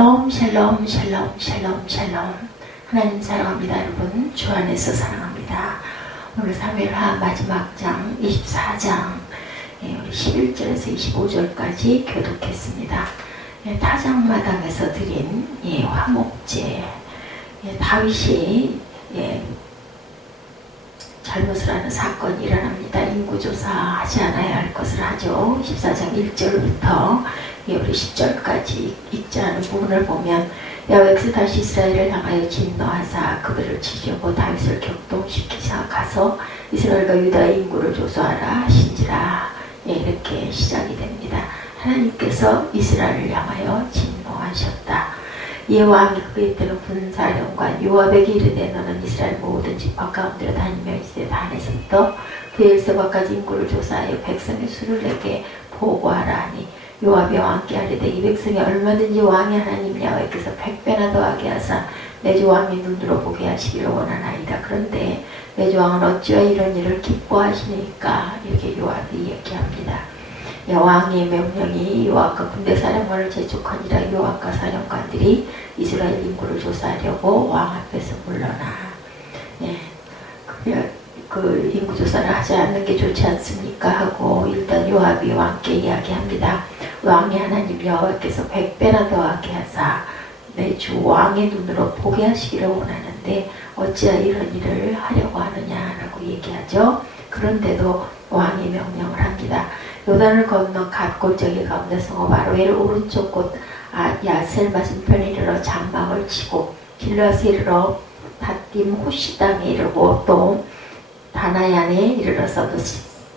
샬롬 샬롬 샬롬 샬롬. 하나님 사랑합니다. 여러분 주 안에서 사랑합니다. 오늘 사무엘하 마지막 장 24장 우리 11절에서 25절까지 교독했습니다. 타작마당에서 드린 화목제, 다윗이 잘못을 하는 사건이 일어납니다. 인구조사하지 않아야 할 것을 하죠. 14장 1절부터 우리 10절까지 읽자는 부분을 보면 야훼께서 다시 이스라엘을 향하여 진노하사 그들을 치려고 다윗을 격동시키사 가서 이스라엘과 유다의 인구를 조사하라 하신지라. 이렇게 시작이 됩니다. 하나님께서 이스라엘을 향하여 진노하셨다. 이에 왕이 그에 때는 군사령관 요압에게 이르되 너는 이스라엘 모든 지파 가운데로 다니며 이스라엘 단에서부터 브엘세바까지 인구를 조사하여 백성의 수를 내게 보고하라 하니 요압이 왕께 하리되 이 백성이 얼마든지 왕의 하나님 야훼께서 100배나 더하게 하사 내 주 왕의 눈으로 보게 하시기를 원하나이다. 그런데 내 주 왕은 어찌와 이런 일을 기뻐하시니까? 이렇게 요압이 이야기합니다. 왕의 명령이 요압과 군대 사령관을 재촉하니라. 요압과 사령관들이 이스라엘 인구를 조사하려고 왕 앞에서 물러나. 그 인구 조사를 하지 않는 게 좋지 않습니까? 하고 일단 요압이 왕께 이야기합니다. 왕의 하나님 여호와께서 100배나 더하게 하사 내 주 왕의 눈으로 보게 하시기를 원하는데 어찌하여 이런 일을 하려고 하느냐라고 얘기하죠. 그런데도 왕이 명령을 합니다. 요단을 건너 갓 골짜기 가운데 성읍 아로엘 오른쪽 곳 야셀 맞은편에 이르러 장막을 치고 길르앗에 이르러 닷딤 호시 땅에 이르고 또 다나얀에 이르러서도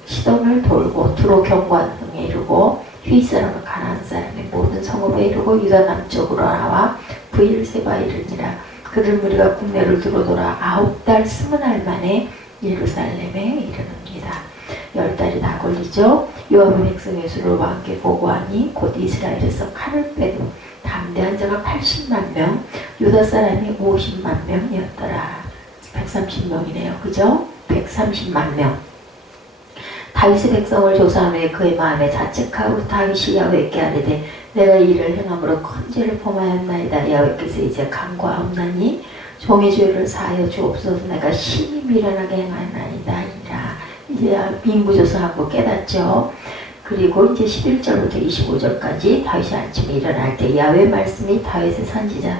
시돈을 돌고 두로 경관 등에 이르고 휘 사람과 가나안 사람의 모든 성읍에 이르고 유다 남쪽으로 나와 브엘세바에 이르니라. 그들 무리가 국내를 두루 돌아 9달 20날 만에 예루살렘에 이르릅니다. 10달이 다 걸리죠. 요압의 백성의 수를 왕께 보고하니 곧 이스라엘에서 칼을 빼도 담대한 자가 80만 명, 유다 사람이 50만 명이었더라. 130명이네요. 그죠? 130만 명. 다윗의 백성을 조사한 후에 그의 마음에 자책하고 다윗이 야훼께 아뢰되 내가 이 일을 행함으로 큰 죄를 범하였나이다. 야훼께서 이제 간과하옵나니 종의 죄를 사하여 주옵소서. 내가 심히 미련하게 행하나이다. 이제 인구조사하고 깨닫죠. 그리고 이제 11절부터 25절까지 다윗이 아침에 일어날 때 야훼 말씀이 다윗의 선견자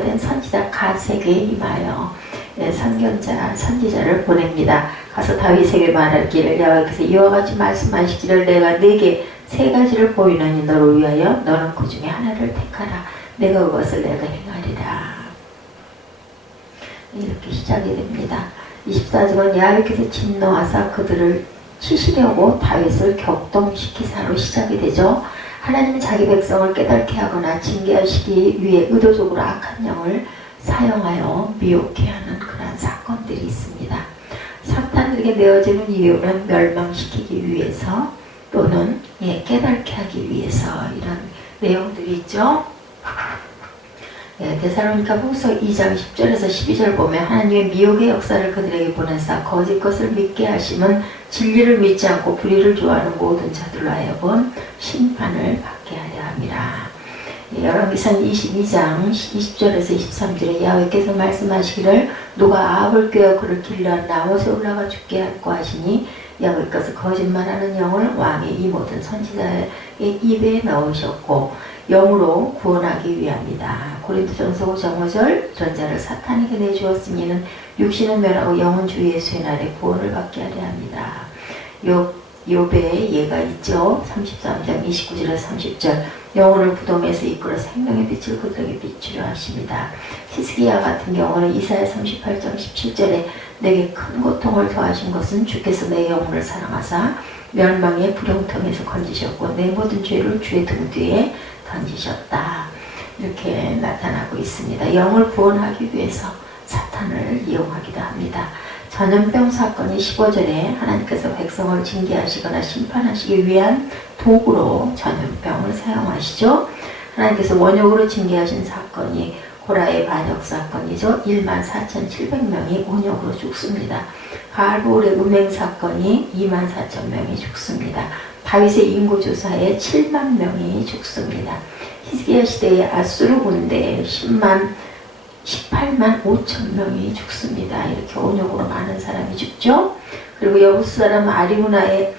된 선지자 갓에게 임하여 선지자를 보냅니다. 가서 다윗에게 말하기를 야훼께서 이와 같이 말씀하시기를 내가 네게 3가지를 보이노니 너를 위하여 너는 그 중에 하나를 택하라. 내가 그것을 내가 행하리라. 이렇게 시작이 됩니다. 24절은 야훼께서 진노하사 그들을 치시려고 다윗을 격동시키사로 시작이 되죠. 하나님은 자기 백성을 깨닫게 하거나 징계하시기 위해 의도적으로 악한 영을 사용하여 미혹해 하는 그런 사건들이 있습니다. 사탄에게 내어지는 이유는 멸망시키기 위해서 또는 깨닫게 하기 위해서 이런 내용들이 있죠. 데살로니가 후서 2장 10절에서 12절 보면 하나님의 미혹의 역사를 그들에게 보내사 거짓 것을 믿게 하시면 진리를 믿지 않고 불의를 좋아하는 모든 자들로 하여금 심판을 받게 하려 함이라. 열왕기상 22장 20절에서 23절에 야훼께서 말씀하시기를 누가 아합을 꾀어 그를 길르앗 나못에 올라가 죽게 할고 하시니 야훼께서 거짓말하는 영을 왕의 이 모든 선지자의 입에 넣으셨고 영으로 구원하기 위함이다. 고린도전서 5장 5절 전자를 사탄에게 내주었으니는 육신은 멸하고 영은 주 예수의 날에 구원을 받게 하려 합니다. 욥의 예가 있죠. 33장 29절에서 30절 영혼을 부동에서 이끌어 생명의 빛을 그들에게 비추려 하십니다. 히스기야 같은 경우는 이사야 38장 17절에 내게 큰 고통을 더하신 것은 주께서 내 영혼을 사랑하사 멸망의 불용통에서 건지셨고 내 모든 죄를 주의 등 뒤에 던지셨다. 이렇게 나타나고 있습니다. 영을 구원하기 위해서 사탄을 이용하기도 합니다. 전염병 사건이 15절에 하나님께서 백성을 징계하시거나 심판하시기 위한 도구로 전염병을 사용하시죠. 하나님께서 원욕으로 징계하신 사건이 고라의 반역 사건이죠. 14,700명이 원욕으로 죽습니다. 바알볼의 음행 사건이 24,000명이 죽습니다. 다윗의 인구조사에 7만 명이 죽습니다. 히스기야 시대에 아수르 군대 18만 5천 명이 죽습니다. 이렇게 온역으로 많은 사람이 죽죠. 그리고 여부수 사람 아라우나의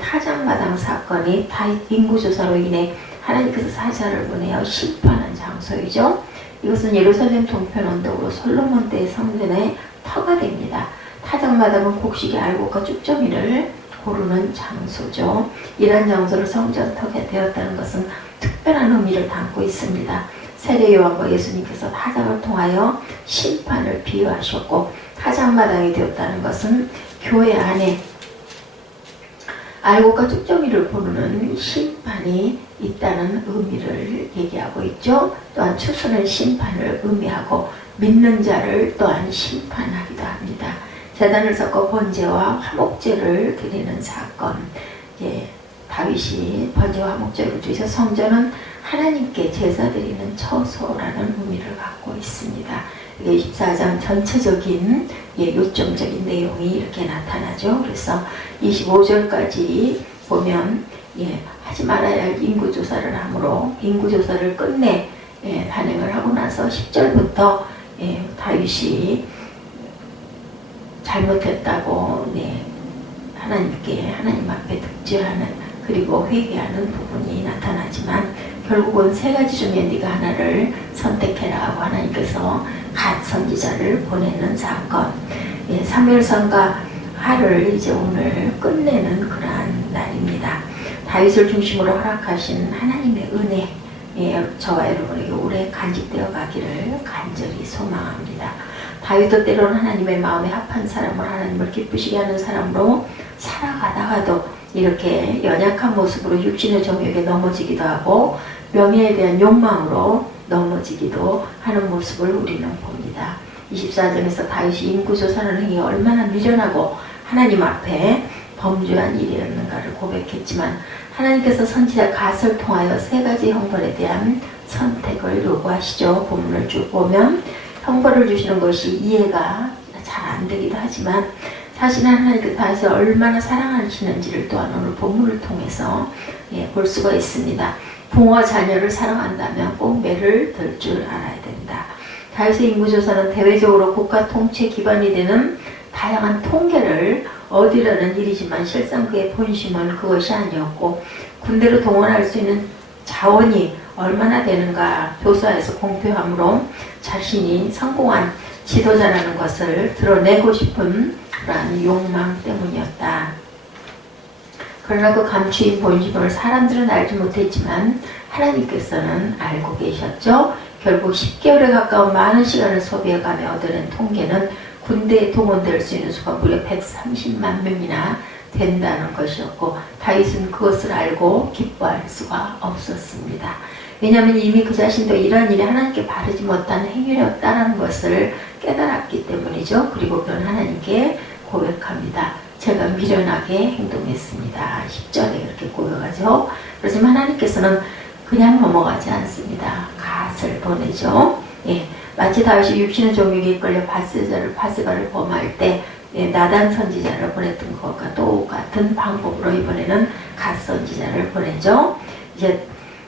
타작마당 사건이 다윗 인구조사로 인해 하나님께서 사자를 보내어 심판한 장소이죠. 이것은 예루살렘 동편 언덕으로 솔로몬 때의 성전의 터가 됩니다. 타작마당은 곡식의 알곡과 쭉정이를 고르는 장소죠. 이러한 장소를 성전 터가 되었다는 것은 특별한 의미를 담고 있습니다. 세례 요한과 예수님께서 타작을 통하여 심판을 비유하셨고, 타작마당이 되었다는 것은 교회 안에 알곡과 쭉정이를 고르는 심판이 있다는 의미를 얘기하고 있죠. 또한 추수는 심판을 의미하고 믿는 자를 또한 심판하기도 합니다. 제단을 섞어 번제와 화목제를 드리는 사건. 다윗이 번제와 화목제를 드리셔 성전은 하나님께 제사 드리는 처소라는 의미를 갖고 있습니다. 24장 전체적인 요점적인 내용이 이렇게 나타나죠. 그래서 25절까지 보면 하지 말아야 할 인구조사를 하므로 인구조사를 끝내 단행을 하고 나서 10절부터 다윗이 잘못했다고 하나님 앞에 득질하는 그리고 회개하는 부분이 나타나지만, 결국은 세 가지 중에 네가 하나를 선택해라 하고 하나님께서 갓 선지자를 보내는 사건. 사무엘상과 하를 이제 오늘 끝내는 그러한 날입니다. 다윗을 중심으로 허락하신 하나님의 은혜, 저와 여러분에게 오래 간직되어 가기를 간절히 소망합니다. 다윗도 때로는 하나님의 마음에 합한 사람을, 하나님을 기쁘시게 하는 사람으로 살아가다가도 이렇게 연약한 모습으로 육신의 정욕에 넘어지기도 하고 명예에 대한 욕망으로 넘어지기도 하는 모습을 우리는 봅니다. 24절에서 다윗이 인구조사를 행해 얼마나 미련하고 하나님 앞에 범죄한 일이었는가를 고백했지만, 하나님께서 선지자 갓을 통하여 세 가지 형벌에 대한 선택을 요구하시죠. 본문을 쭉 보면 형벌을 주시는 것이 이해가 잘 안 되기도 하지만, 사실은 하나님께서 다윗을 얼마나 사랑하시는지를 또한 오늘 본문을 통해서 볼 수가 있습니다. 부모와 자녀를 사랑한다면 꼭 매를 들 줄 알아야 된다. 다윗의 인구조사는 대외적으로 국가 통치 기반이 되는 다양한 통계를 얻으려는 일이지만, 실상 그의 본심은 그것이 아니었고, 군대로 동원할 수 있는 자원이 얼마나 되는가 조사에서 공표함으로 자신이 성공한 지도자라는 것을 드러내고 싶은 그러한 욕망 때문이었다. 그러나 그 감추인 본심을 사람들은 알지 못했지만 하나님께서는 알고 계셨죠. 결국 10개월에 가까운 많은 시간을 소비해가며 얻어낸 통계는 군대에 동원될 수 있는 수가 무려 130만 명이나 된다는 것이었고, 다윗은 그것을 알고 기뻐할 수가 없었습니다. 왜냐하면 이미 그 자신도 이러한 일이 하나님께 바르지 못한 행위였다는 것을 깨달았기 때문이죠. 그리고 그는 하나님께 고백합니다. 제가 미련하게 행동했습니다. 10절에 그렇게 고백하죠. 그렇지만 하나님께서는 그냥 넘어가지 않습니다. 갓을 보내죠. 마치 다윗이 육신의 정욕에 이끌려 바세바를 범할 때 나단 선지자를 보냈던 것과 똑같은 방법으로 이번에는 갓 선지자를 보내죠. 이제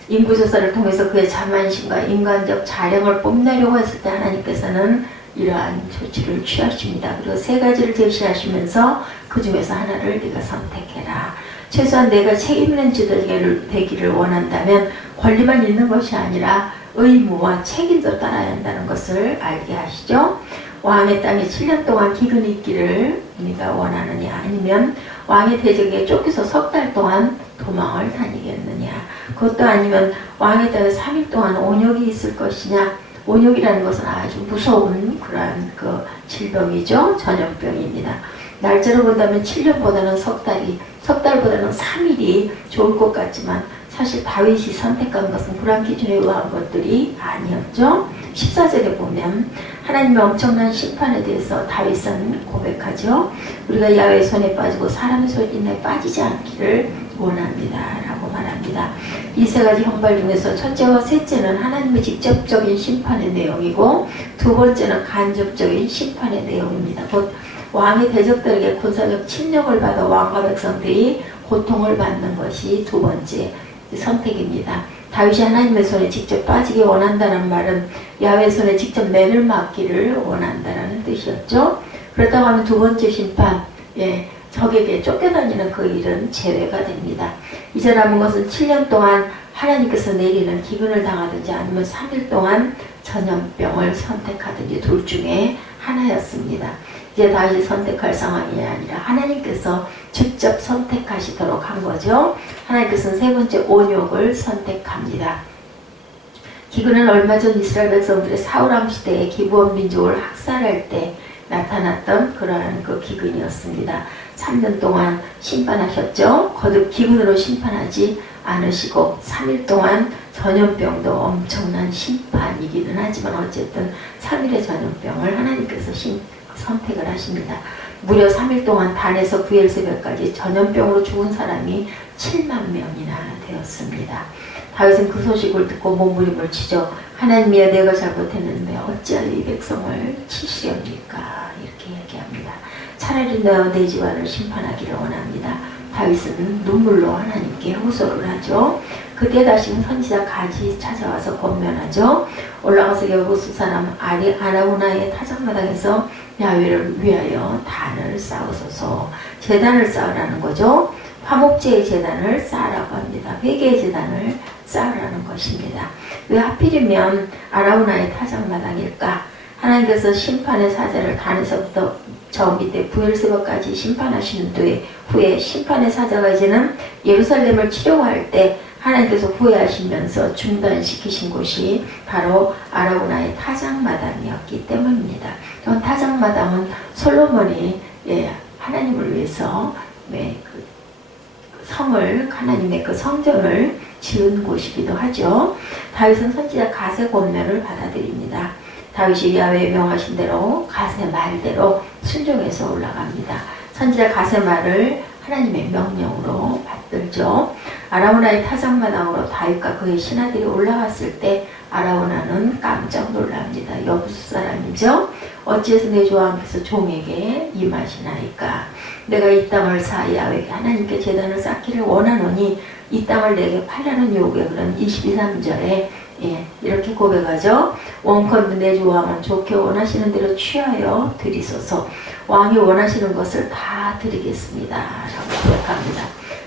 인구조사를 통해서 그의 자만심과 인간적 자령을 뽐내려고 했을 때 하나님께서는 이러한 조치를 취하십니다. 그리고 세 가지를 제시하시면서 그 중에서 하나를 네가 선택해라. 최소한 내가 책임있는 지도자가 되기를 원한다면 권리만 있는 것이 아니라 의무와 책임도 따라야 한다는 것을 알게 하시죠. 왕의 땅에 7년 동안 기근이 있기를 네가 원하느냐, 아니면 왕의 대적에 쫓겨서 석 달 동안 도망을 다니겠느냐, 그것도 아니면 왕의 땅에 3일 동안 온역이 있을 것이냐. 온역이라는 것은 아주 무서운 그러한 그 질병이죠. 전염병입니다. 날짜로 본다면 7년보다는 석 달보다는 3일이 좋을 것 같지만, 사실 다윗이 선택한 것은 그러한 기준에 의한 것들이 아니었죠. 14절에 보면 하나님의 엄청난 심판에 대해서 다윗은 고백하죠. 우리가 야훼의 손에 빠지고 사람의 손에 빠지지 않기를 원합니다 라고 말합니다. 이 세 가지 형벌 중에서 첫째와 셋째는 하나님의 직접적인 심판의 내용이고, 두 번째는 간접적인 심판의 내용입니다. 곧 왕의 대적들에게 군사적 침략을 받아 왕과 백성들이 고통을 받는 것이 두 번째 선택입니다. 다윗이 하나님의 손에 직접 빠지기 원한다는 말은 야훼 손에 직접 매를 맞기를 원한다라는 뜻이었죠. 그렇다고 하면 두 번째 심판, 적에게 쫓겨다니는 그 일은 제외가 됩니다. 이제 남은 것은 7년 동안 하나님께서 내리는 기근을 당하든지 아니면 3일 동안 전염병을 선택하든지 둘 중에 하나였습니다. 이제 다시 선택할 상황이 아니라 하나님께서 직접 선택하시도록 한 거죠. 하나님께서는 세 번째 온욕을 선택합니다. 기근은 얼마 전 이스라엘 백성들의 사울왕 시대에 기브온 민족을 학살할 때 나타났던 그러한 그 기근이었습니다. 3년 동안 심판하셨죠. 거듭 기근으로 심판하지 않으시고 3일 동안 전염병도 엄청난 심판이기는 하지만 어쨌든 3일의 전염병을 하나님께서 선택을 하십니다. 무려 3일 동안 단에서 부엘세바까지 전염병으로 죽은 사람이 7만 명이나 되었습니다. 다윗은 그 소식을 듣고 몸부림을 치죠. 하나님이여 내가 잘못했는데 어찌하여 이 백성을 치시렵니까? 이렇게 얘기합니다. 차라리 내 집안을 심판하기를 원합니다. 다윗은 눈물로 하나님께 호소를 하죠. 그때 다시 선지자 가지 찾아와서 권면하죠. 올라가서 여부스 사람 아라우나의 타작마당에서 야훼를 위하여 단을 쌓으소서. 제단을 쌓으라는 거죠. 화목제의 제단을 쌓으라고 합니다. 회개의 제단을 쌓으라는 것입니다. 왜 하필이면 아라우나의 타작마당일까? 하나님께서 심판의 사자를 단에서부터 저 밑에 부엘세바까지 심판하시는 후에 심판의 사자가 이제는 예루살렘을 치려고 할 때 하나님께서 후회하시면서 중단시키신 곳이 바로 아라우나의 타작마당이었기 때문입니다. 타작마당은 솔로몬이 하나님을 위해서 성을 하나님의 그 성전을 지은 곳이기도 하죠. 다윗은 선지자 갓의 권면을 받아들입니다. 다윗이 야훼의 명하신 대로 갓의 말대로 순종해서 올라갑니다. 선지자 갓의 말을 하나님의 명령으로 받들죠. 아라우나의 타작마당으로 다윗과 그의 신하들이 올라갔을 때 아라우나는 깜짝 놀랍니다. 여부스 사람이죠. 어찌해서 내 조왕께서 종에게 임하시나이까? 내가 이 땅을 야훼 하나님께 제단을 쌓기를 원하노니 이 땅을 내게 팔라는 요구에 그런 22, 3절에 이렇게 고백하죠. 원컨대 내 주 왕은 좋게 원하시는 대로 취하여 드리소서. 왕이 원하시는 것을 다 드리겠습니다. 라고 고백합니다.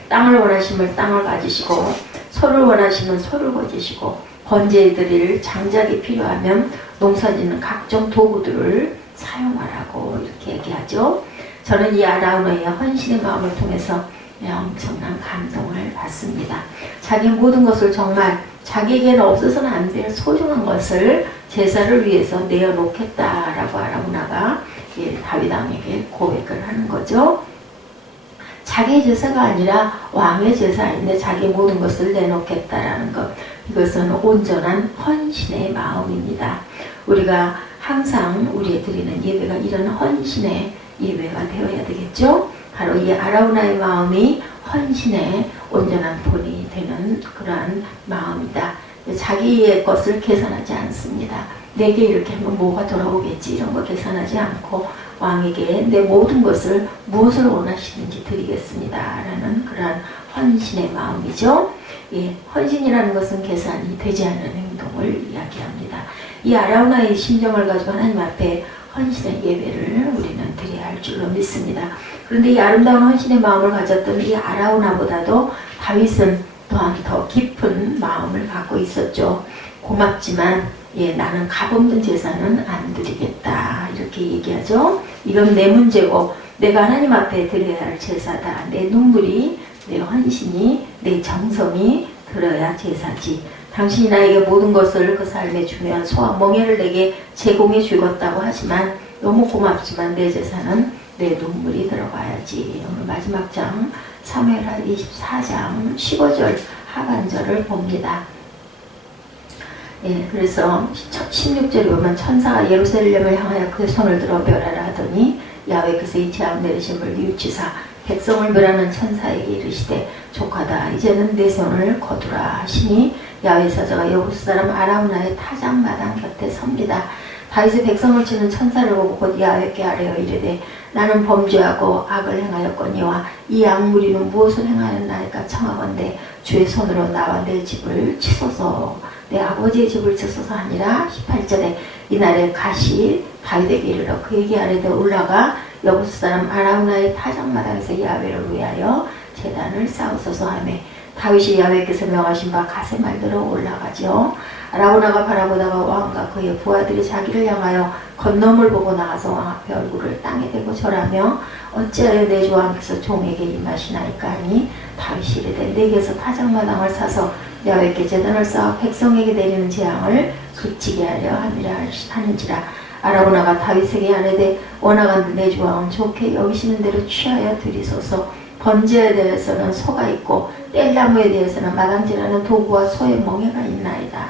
땅을 원하시면 땅을 가지시고 소를 원하시면 소를 거지시고 번제에 드릴 장작이 필요하면 농사짓는 각종 도구들을 사용하라고 이렇게 얘기하죠. 저는 이 아라우나의 헌신의 마음을 통해서 엄청난 감동을 받습니다. 자기 모든 것을 정말 자기에게는 없어서는 안 될 소중한 것을 제사를 위해서 내어놓겠다라고 아라우나가 다윗 왕에게 고백을 하는 거죠. 자기의 제사가 아니라 왕의 제사인데 자기 모든 것을 내놓겠다라는 것, 이것은 온전한 헌신의 마음입니다. 우리가 항상 우리의 드리는 예배가 이런 헌신의 예배가 되어야 되겠죠. 바로 이 아라우나의 마음이 헌신의 온전한 본이 되는 그러한 마음이다. 자기의 것을 계산하지 않습니다. 내게 이렇게 하면 뭐가 돌아오겠지 이런 거 계산하지 않고 왕에게 내 모든 것을 무엇을 원하시는지 드리겠습니다 라는 그러한 헌신의 마음이죠. 헌신이라는 것은 계산이 되지 않는 행동을 이야기합니다. 이 아라우나의 심정을 가지고 하나님 앞에 헌신의 예배를 우리는 드려야 할 줄로 믿습니다. 그런데 이 아름다운 헌신의 마음을 가졌던 이 아라우나보다도 다윗은 또한 더 깊은 마음을 갖고 있었죠. 고맙지만 나는 값없는 제사는 안 드리겠다 이렇게 얘기하죠. 이건 내 문제고 내가 하나님 앞에 드려야 할 제사다. 내 눈물이, 내 헌신이, 내 정성이 들어야 제사지. 당신이 나에게 모든 것을 그 삶에 중요한 소와 멍에를 내게 제공해 주었다고 하지만 너무 고맙지만 내 제사는 내 눈물이 들어가야지. 오늘 마지막 장 사무엘하 24장 15절 하반절을 봅니다. 그래서 16절에 보면 천사가 예루살렘을 향하여 그의 손을 들어 멸하라 하더니 야훼께서 이 재앙 내리심을 뉘우치사 백성을 멸하는 천사에게 이르시되 족하다 이제는 내 손을 거두라 하시니 야훼 사자가 여부스 사람 아라우나의 타작마당 곁에 섭니다. 다윗의 백성을 치는 천사를 보고 곧 야훼께 아뢰어 이르되 나는 범죄하고 악을 행하였거니와 이 악무리는 무엇을 행하였나이까 청하건대 주의 손으로 나와 내 집을 치소서 내 아버지의 집을 치소서 하니라. 18절에 이날에 갓이 다윗에게 이르러 그에게 아뢰되 올라가 여부스 사람 아라우나의 타작마당에서 야훼를 위하여 제단을 쌓으소서 하매 다윗이 야훼께서 명하신 바 갓의 말대로 올라가죠. 아라우나가 바라보다가 왕과 그의 부하들이 자기를 향하여 건너물 보고 나가서 왕 앞에 얼굴을 땅에 대고 절하며 어찌하여 내 주 왕께서 종에게 임하시나이까 하니 다윗이 이르되 내게서 타작마당을 사서 야훼께 제단을 쌓아 백성에게 내리는 재앙을 그치게 하려 하는지라. 아라우나가 다윗에게 아뢰되 원하건대 내 주 왕은 좋게 여기시는 대로 취하여 드리소서. 번제에 대해서는 소가 있고 뗄나무에 대해서는 마당질하는 도구와 소의 멍에가 있나이다.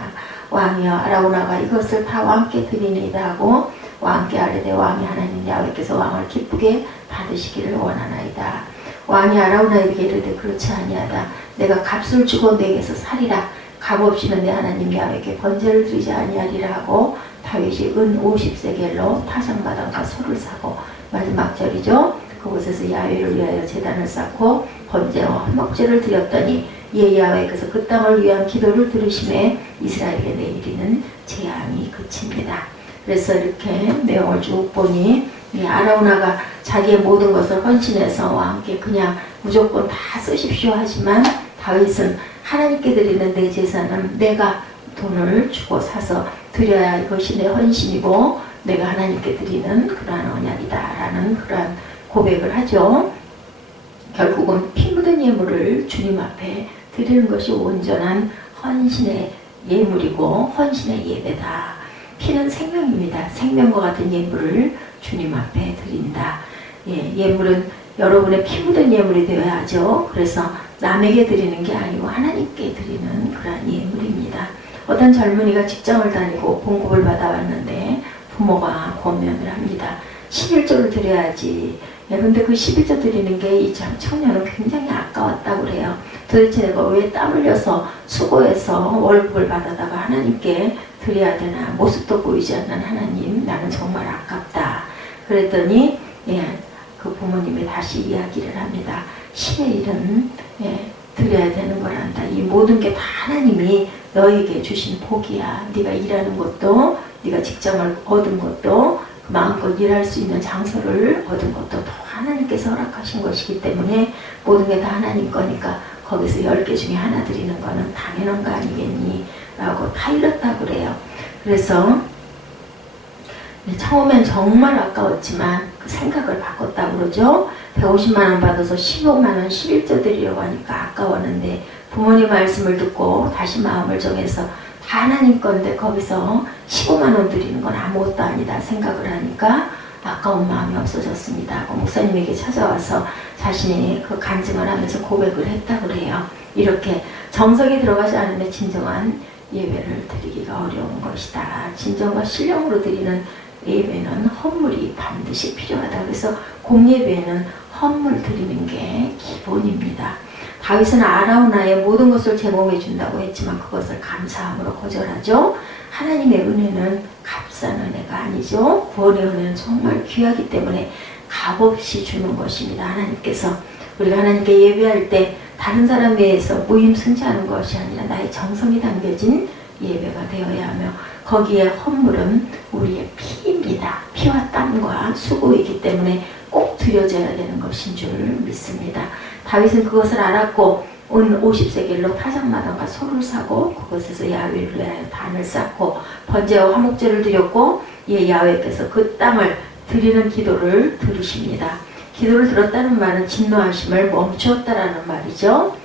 왕이여 아라우나가 이것을 다 왕께 드리니이다 하고 왕께 아뢰되 왕이 하나님 야훼께서 왕을 기쁘게 받으시기를 원하나이다. 왕이 아라우나에게 이르되 그렇지 아니하다. 내가 값을 주고 내게서 살이라. 값 없이는 내 하나님 야훼께 번제를 드리지 아니하리라 하고 다윗이 은 50세겔로 타작마당과 소를 사고 마지막 절이죠. 그곳에서 야훼를 위하여 제단을 쌓고 번제와 화목제를 드렸더니 이에 야훼께서 그 땅을 위한 기도를 들으심에 이스라엘에게 내리는 재앙이 그칩니다. 그래서 이렇게 내용을 쭉 보니 아라우나가 자기의 모든 것을 헌신해서 왕께 그냥 무조건 다 쓰십시오 하지만 다윗은 하나님께 드리는 내 제사는 내가 돈을 주고 사서 드려야 이것이 내 헌신이고 내가 하나님께 드리는 그러한 언약이다라는 그러한 고백을 하죠. 결국은 피 묻은 예물을 주님 앞에 드리는 것이 온전한 헌신의 예물이고 헌신의 예배다. 피는 생명입니다. 생명과 같은 예물을 주님 앞에 드린다. 예물은 여러분의 피 묻은 예물이 되어야 하죠. 그래서 남에게 드리는 게 아니고 하나님께 드리는 그러한 예물입니다. 어떤 젊은이가 직장을 다니고 봉급을 받아왔는데 부모가 권면을 합니다. 11조를 드려야지. 근데 그 11조 드리는 게 이 청년은 굉장히 아까웠다고 그래요. 도대체 내가 왜 땀 흘려서 수고해서 월급을 받아다가 하나님께 드려야 되나. 모습도 보이지 않는 하나님, 나는 정말 아깝다. 그랬더니 그 부모님이 다시 이야기를 합니다. 신의 일은 드려야 되는 거란다. 이 모든 게 다 하나님이 너에게 주신 복이야. 네가 일하는 것도, 네가 직장을 얻은 것도, 마음껏 일할 수 있는 장소를 얻은 것도 다 하나님께서 허락하신 것이기 때문에 모든 게 다 하나님 거니까 거기서 10개 중에 하나 드리는 거는 당연한 거 아니겠니? 라고 다 잃었다고 그래요. 그래서 처음엔 정말 아까웠지만 그 생각을 바꿨다고 그러죠. 150만원 받아서 15만원 11조 드리려고 하니까 아까웠는데 부모님 말씀을 듣고 다시 마음을 정해서 다 하나님 건데 거기서 15만원 드리는 건 아무것도 아니다 생각을 하니까 아까운 마음이 없어졌습니다. 목사님에게 찾아와서 자신이 그 간증을 하면서 고백을 했다고 그래요. 이렇게 정석에 들어가지 않으면 진정한 예배를 드리기가 어려운 것이다. 진정과 신령으로 드리는 예배는 헌물이 반드시 필요하다. 그래서 공예배에는 헌물 드리는 게 기본입니다. 다윗은 아라우나의 모든 것을 제공해 준다고 했지만 그것을 감사함으로 거절하죠. 하나님의 은혜는 값싼 은혜가 아니죠. 구원의 은혜는 정말 귀하기 때문에 값없이 주는 것입니다. 하나님께서 우리가 하나님께 예배할 때 다른 사람에 의해서 무임승차하는 것이 아니라 나의 정성이 담겨진 예배가 되어야 하며 거기에 헌물은 우리의 피입니다. 피와 땀과 수고이기 때문에 꼭 드려져야 되는 것인 줄 믿습니다. 다윗은 그것을 알았고 온 50세겔로 타작마당과 소를 사고 그곳에서 야훼를 위하여 단을 쌓고 번제와 화목제를 드렸고 야훼께서 그 땅을 드리는 기도를 들으십니다. 기도를 들었다는 말은 진노하심을 멈추었다라는 말이죠.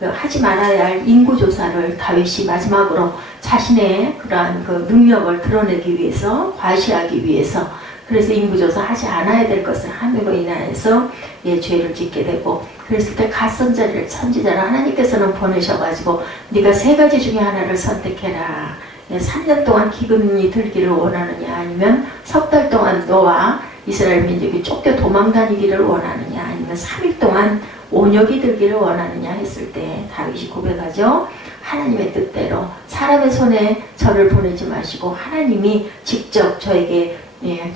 하지 말아야 할 인구조사를 다윗이 마지막으로 자신의 그러한 그 능력을 드러내기 위해서 과시하기 위해서 그래서 인구조사 하지 않아야 될 것을 함으로 인하여서 죄를 짓게 되고 그랬을 때 갓선자를 선지자를 하나님께서는 보내셔가지고 네가 3가지 중에 하나를 선택해라. 3년 동안 기근이 들기를 원하느냐 아니면 석 달 동안 너와 이스라엘 민족이 쫓겨 도망 다니기를 원하느냐 아니면 3일 동안 온역이 들기를 원하느냐 했을 때 다윗이 고백하죠. 하나님의 뜻대로 사람의 손에 저를 보내지 마시고 하나님이 직접 저에게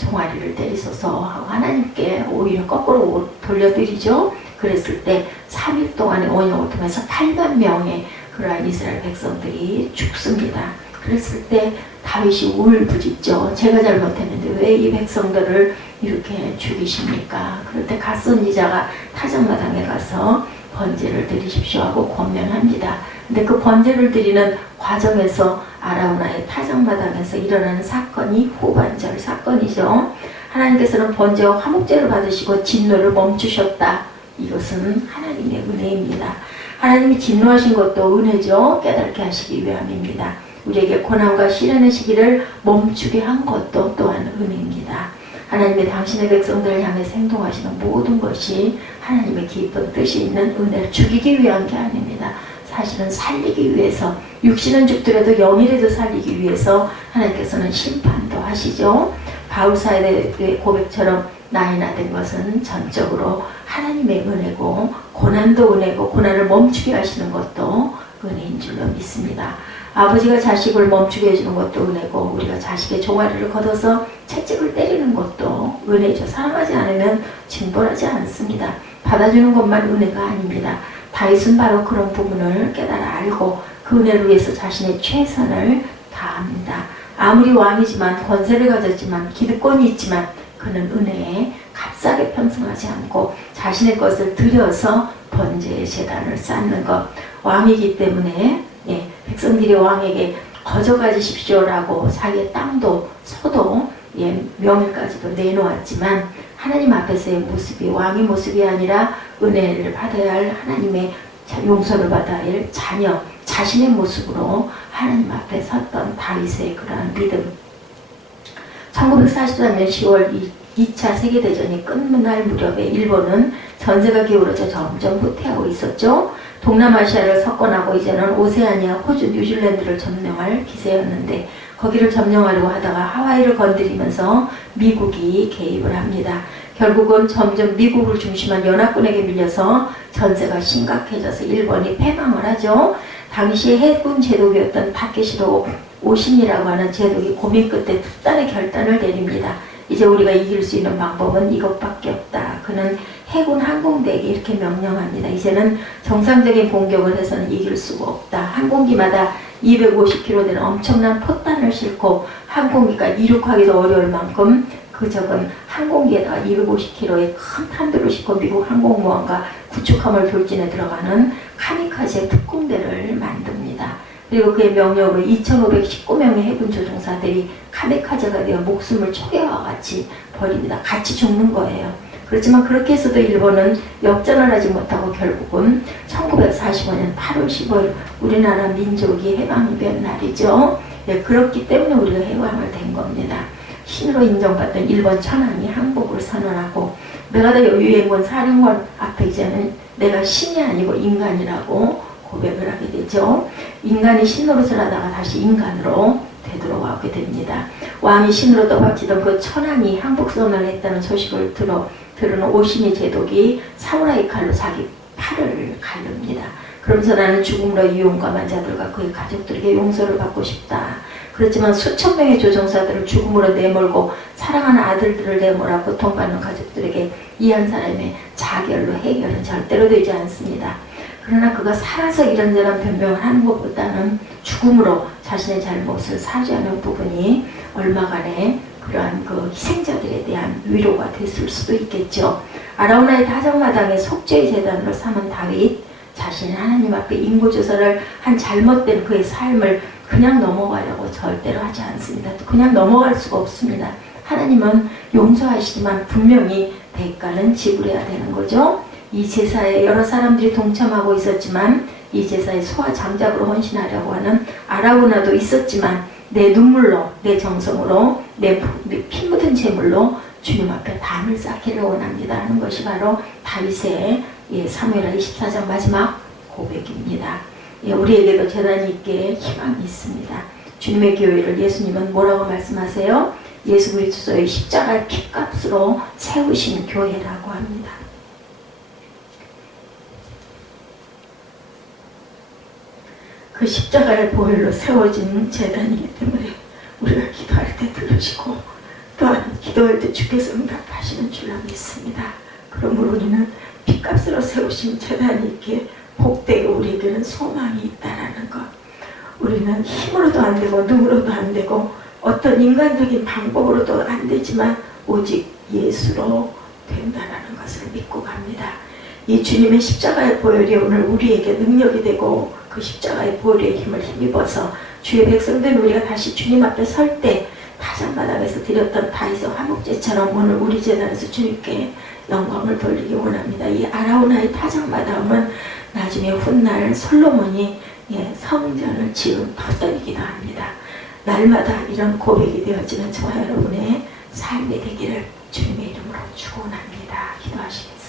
종아리를 때리소서 하고 하나님께 오히려 거꾸로 돌려드리죠. 그랬을 때 3일 동안의 원형을 통해서 8만 명의 그러한 이스라엘 백성들이 죽습니다. 그랬을 때 다윗이 울부짖죠. 제가 잘못했는데 왜 이 백성들을 이렇게 죽이십니까? 그럴 때 갓 선지자가 타작마당에 가서 번제를 드리십시오 하고 권면합니다. 근데 그 번제를 드리는 과정에서 아라우나의 타작마당에서 일어나는 사건이 후반절 사건이죠. 하나님께서는 번제와 화목제를 받으시고 진노를 멈추셨다. 이것은 하나님의 은혜입니다. 하나님이 진노하신 것도 은혜죠. 깨닫게 하시기 위함입니다. 우리에게 고난과 시련의 시기를 멈추게 한 것도 또한 은혜입니다. 하나님의 당신의 백성들을 향해 행동하시는 모든 것이 하나님의 깊은 뜻이 있는 은혜를 죽이기 위한 게 아닙니다. 사실은 살리기 위해서, 육신은 죽더라도 영이라도 살리기 위해서 하나님께서는 심판도 하시죠. 바울사의 고백처럼 나이나 된 것은 전적으로 하나님의 은혜고, 고난도 은혜고, 고난을 멈추게 하시는 것도 은혜인 줄로 믿습니다. 아버지가 자식을 멈추게 해주는 것도 은혜고, 우리가 자식의 종아리를 걷어서 채찍을 때리는 것도 은혜죠. 사랑하지 않으면 징벌하지 않습니다. 받아주는 것만 은혜가 아닙니다. 다윗은 바로 그런 부분을 깨달아 알고 그 은혜를 위해서 자신의 최선을 다합니다. 아무리 왕이지만, 권세를 가졌지만, 기득권이 있지만 그는 은혜에 값싸게 편승하지 않고 자신의 것을 들여서 번제의 제단을 쌓는 것. 왕이기 때문에 백성들이 왕에게 거저 가지십시오라고 자기의 땅도 서도 명예까지도 내놓았지만 하나님 앞에서의 모습이 왕의 모습이 아니라 은혜를 받아야 할 하나님의 용서를 받아야 할 자녀, 자신의 모습으로 하나님 앞에 섰던 다윗의 그러한 믿음. 1943년 10월 2차 세계대전이 끝날 무렵에 일본은 전세가 기울어져 점점 후퇴하고 있었죠. 동남아시아를 석권하고 이제는 오세아니아, 호주, 뉴질랜드를 점령할 기세였는데 거기를 점령하려고 하다가 하와이를 건드리면서 미국이 개입을 합니다. 결국은 점점 미국을 중심한 연합군에게 밀려서 전세가 심각해져서 일본이 패망을 하죠. 당시 해군 제독이었던 타케시로 오신이라고 하는 제독이 고민 끝에 특단의 결단을 내립니다. 이제 우리가 이길 수 있는 방법은 이것밖에 없다. 그는 해군 항공대에게 이렇게 명령합니다. 이제는 정상적인 공격을 해서는 이길 수가 없다. 항공기마다 250kg 되는 엄청난 포탄을 싣고 항공기가 이륙하기도 어려울 만큼 그 적은 항공기에다가 250kg의 큰 탄두를 싣고 미국 항공모함과 구축함을 돌진해 들어가는 카미카제 특공대를 만듭니다. 그리고 그의 명령으로 2,519명의 해군 조종사들이 카미카제가 되어 목숨을 초계와 같이 버립니다. 같이 죽는 거예요. 그렇지만 그렇게 해서도 일본은 역전을 하지 못하고 결국은 1945년 8월 15일 우리나라 민족이 해방이 된 날이죠. 그렇기 때문에 우리가 해방을 된 겁니다. 신으로 인정받던 일본 천황이 항복을 선언하고 메가다 유엔군 사령관 앞에 이제는 내가 신이 아니고 인간이라고 고백을 하게 되죠. 인간이 신노릇을 하다가 다시 인간으로 되돌아오게 됩니다. 왕이 신으로 떠받치던 그 천황이 항복 선언을 했다는 소식을 들은 오시미 제독이 사무라이 칼로 자기 팔을 가릅니다. 그러면서 나는 죽음으로 이용감한 자들과 그의 가족들에게 용서를 받고 싶다. 그렇지만 수천 명의 조종사들을 죽음으로 내몰고 사랑하는 아들들을 내몰아 고통받는 가족들에게 이 한 사람의 자결로 해결은 절대로 되지 않습니다. 그러나 그가 살아서 이런저런 변명을 하는 것보다는 죽음으로 자신의 잘못을 사죄하는 부분이 얼마간의 그러한 그 희생자들에 대한 위로가 됐을 수도 있겠죠. 아라우나의 타작마당에 속죄의 제단으로 삼은 다윗 자신이 하나님 앞에 인고조사를 한 잘못된 그의 삶을 그냥 넘어가려고 절대로 하지 않습니다. 그냥 넘어갈 수가 없습니다. 하나님은 용서하시지만 분명히 대가는 지불해야 되는 거죠. 이 제사에 여러 사람들이 동참하고 있었지만 이 제사에 소와 장작으로 헌신하려고 하는 아라우나도 있었지만 내 눈물로, 내 정성으로, 내 피 묻은 제물로 주님 앞에 담을 쌓기를 원합니다 하는 것이 바로 다윗의 사무엘하 24장 마지막 고백입니다. 우리에게도 제단이 있게 희망이 있습니다. 주님의 교회를 예수님은 뭐라고 말씀하세요? 예수 그리스도의 십자가의 피값으로 세우신 교회라고 합니다. 그 십자가의 보혈로 세워진 제단이기 때문에 우리가 기도할 때 들으시고 또한 기도할 때 주께서 응답하시는 줄로 믿습니다. 그러므로 우리는 핏값으로 세우신 제단이 이렇게 복되게 우리에게는 소망이 있다라는 것. 우리는 힘으로도 안 되고 눈으로도 안 되고 어떤 인간적인 방법으로도 안 되지만 오직 예수로 된다라는 것을 믿고 갑니다. 이 주님의 십자가의 보혈이 오늘 우리에게 능력이 되고 그 십자가의 보혈의 힘을 힘입어서 주의 백성된 우리가 다시 주님 앞에 설 때 타작마당에서 드렸던 다윗의 화목제처럼 오늘 우리 제단에서 주님께 영광을 돌리기 원합니다. 이 아라우나의 타작마당은 나중에 훗날 솔로몬이 성전을 지은 터전이기도 합니다. 날마다 이런 고백이 되어지는 저와 여러분의 삶이 되기를 주님의 이름으로 축원합니다. 기도하시겠습니다.